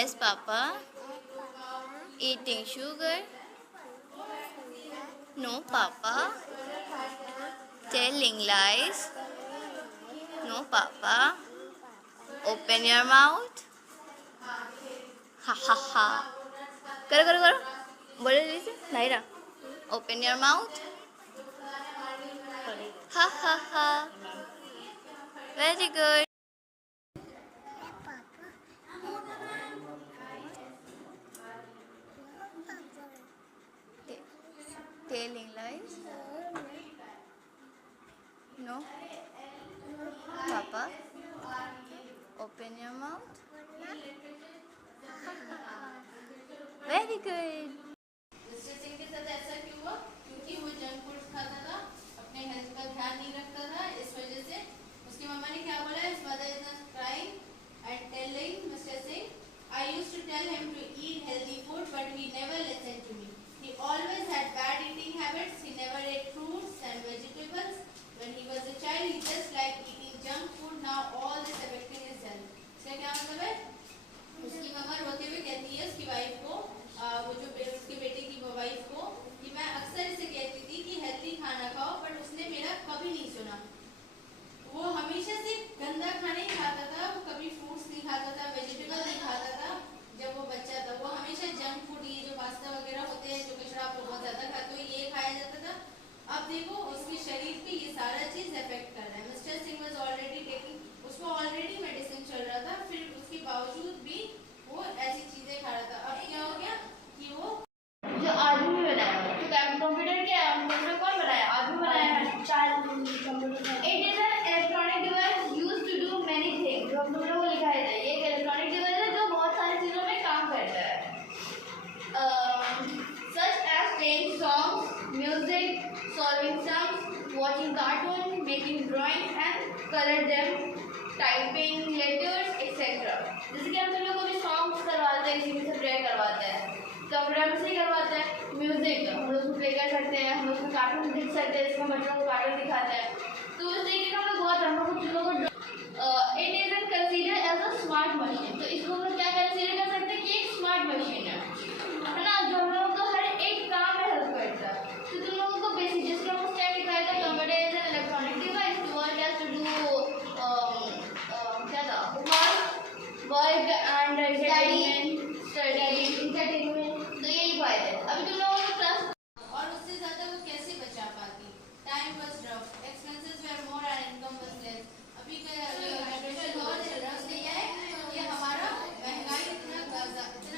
Yes, Papa. Eating sugar? No, Papa. Telling lies? No, Papa. Open your mouth. Ha ha ha. करो करो करो. बोलो जैसे Naira. Open your mouth. Ha ha ha. Very good. Telling lies? No. Papa. Open your mouth. Very good. Mister Singh के साथ ऐसा क्यों हुआ? क्योंकि वो जंक फूड खाता था, अपने हेल्थ का ध्यान नहीं रखता था। इस वजह से उसकी मम्मा ने क्या बोला? His mother is not crying and telling Mr. Singh, I used to tell him to eat healthy food, but he never listened to me. He always had bad eating habits. He never ate fruits and vegetables. When he was a child, he just liked eating junk food. Now all this affecting his health. इसका क्या मतलब है? उसकी मम्मा रोते हुए कहती है उसकी वाइफ को, वो जो उसके बेटे की वाइफ को, कि मैं अक्सर इसे कहती थी कि हेल्दी खाना खाओ, बट उसने मेरा कभी नहीं सुना। वो हमेशा से गंदा खाना ही खाता था, वो कभी फ्रूट्स नहीं खाता था, वेजिटेबल नहीं खाता था। जब वो बच्चा था वो हमेशा जंक फूड, ये जो पास्ता वगैरह होते हैं, जो कचरा आप बहुत ज़्यादा खाते हो, ये खाया जाता था। अब देखो उसके शरीर पे ये सारा चीज़ इफेक्ट कर रहा है। Mister Singh was already taking, उसको ऑलरेडी मेडिसिन चल रहा था, फिर उसके बावजूद भी वो ऐसी चीज़ें खा रहा था। अब क्या हो गया कि वो जो आदमी बनाया, तो कंप्यूटर क्या है? कंप्यूटर कौन बनाया? आदमी बनाया है। Child computer. It is an electronic device used to do many things. Computer को लिखा है, ये एक इलेक्ट्रॉनिक डिवाइस है जो बहुत सारी चीज़ों में काम करता है, such as playing songs, music, solving sums, watching cartoons, making drawings and color them, typing letters, etc. जैसे कि हम सब लोग अभी सॉन्ग्स करवाते हैं, किसी से प्ले करवाते हैं, कंप्यूटर से ही करवाते हैं। म्यूजिक हम लोग प्ले कर सकते हैं, हम लोग कार्टून देख सकते हैं, इसमें बच्चों को कार्टून दिखाते हैं। तो उस तरीके का हम लोग बहुत, हम लोग कुछ चीज़ों को it is an consider as a smart machine. तो इसको हम लोग क्या कंसीडर कर सकते हैं कि एक स्मार्ट मशीन है ना, जो हम लोगों को हर एक काम में हेल्प करता है। तो तुम लोगों को बेसिक, जिसका हम स्टेप दिखाया था, computer is an electronic device to work as to do क्या था, वर्क एंड एंटरटेनमेंट, तो ये लिखवाए थे। अभी तुम लोगों को क्लास, और उससे ज़्यादा वो कैसे बचा पाती? Time was rough, expenses were more and income was less. अभी का जनरेशन और चल रहा है, उससे क्या है कि हमारा महंगाई इतना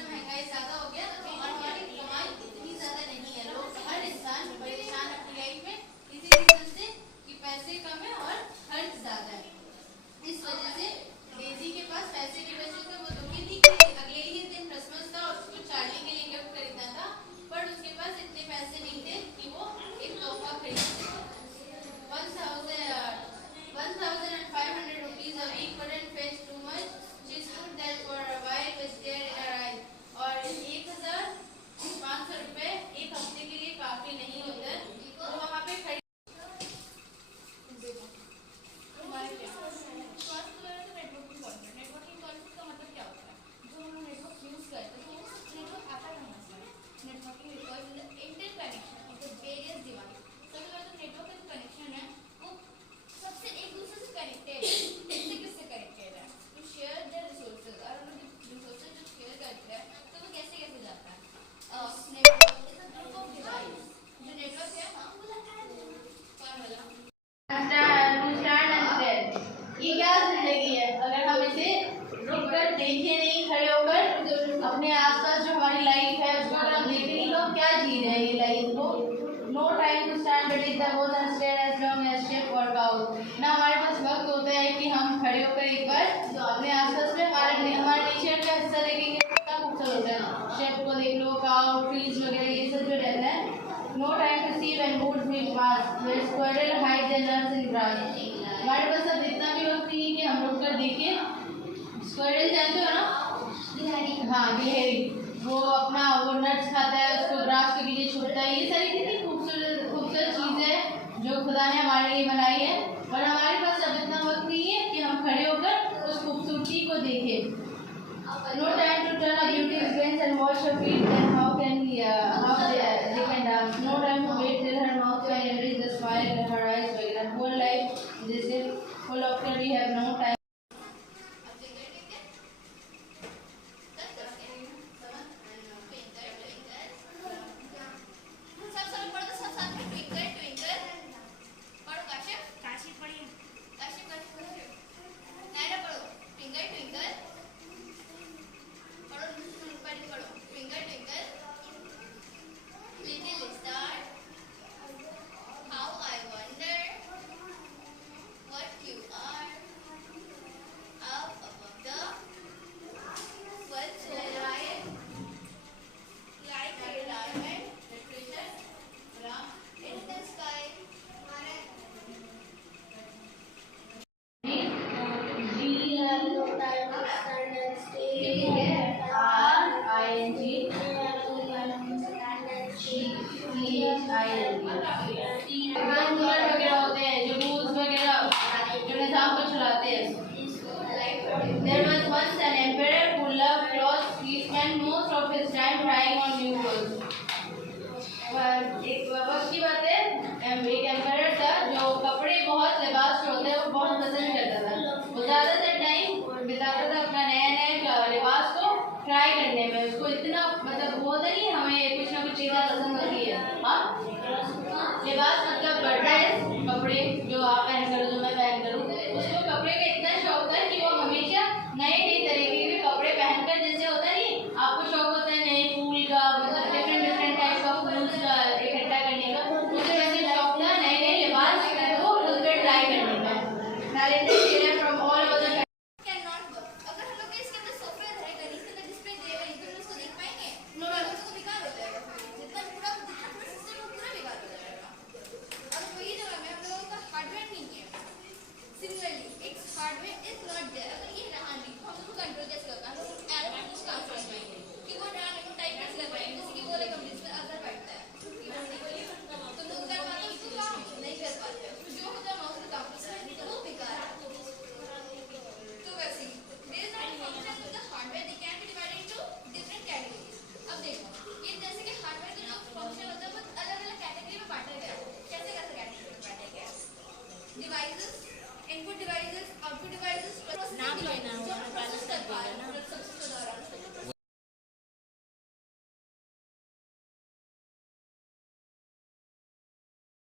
महंगाई ज़्यादा हो गया और हमारी कमाई इतनी ज़्यादा नहीं है। लोग, हर इंसान परेशान अपनी लाइफ में इसी रीज़न से कि पैसे कम है और खर्च ज़्यादा है। इस वजह से डेजी के पास पैसे की वजह से वो दुखी थी कि अगले ही दिन क्रिसमस था और उसको चार्ली के लिए गिफ्ट खरीदना था, पर उसके पास इतने पैसे नहीं थे कि वो एक तोहफा खरीद सके। 1,500 rupees a week couldn't fetch too much. She stood there for a while with tear in her eyes. और 1,500 रुपए एक हफ्ते के लिए काफी नहीं होते, तो वहाँ पे खड़ी अपने आसपास जो हमारी लाइफ है उसको हम देख रहे, लोग क्या जी रहे हैं ये लाइफ को। No time to stand beneath the boughs and stare as long as sheep or cows. ना हमारे पास वक्त होता है कि हम खड़े होकर एक बार अपने आसपास में हमारे नेचर का हिस्सा देखेंगे, कितना खूबसूरत होता है। शेफ को देख लो, काउ, ट्रीज वगैरह ये सब जो रहता है। No time to see when birds will pass, where squirrel hide their nuts in grass. हमारे पास अब इतना भी वक्त नहीं है कि हम लोग कर देखें। स्क्वारल जानते हो ना? हाँ, गिलहरी, वो अपना वो नट्स खाता है, उसको ग्रास के पीछे छुपता है। ये सारी कितनी खूबसूरत खूबसूरत चीज़ें हैं जो खुदा ने हमारे लिए बनाई है, और हमारे पास अब इतना वक्त नहीं है कि हम खड़े होकर उस खूबसूरती को देखें। No time to turn wash her feet, then how they can dance? No time to wait till her mouth can embrace the smile and her eyes wiggle. Her whole life this is full of care. We have no time. There was once an emperor who loved clothes. He spent most of his time trying on new clothes. एक वक्त की बात है, एक emperor था जो कपड़े बहुत लिबास जो होते हैं वो बहुत पसंद करता था। वो ज़्यादातर टाइम बिताता था अपना नया लिबास को ट्राई करने में। उसको इतना मतलब वो होता नहीं, हमें कुछ ना कुछ चीज़ें पसंद होती है। हाँ, लिबास मतलब ड्रेस, कपड़े जो आप पहन कर, जो मैं पहन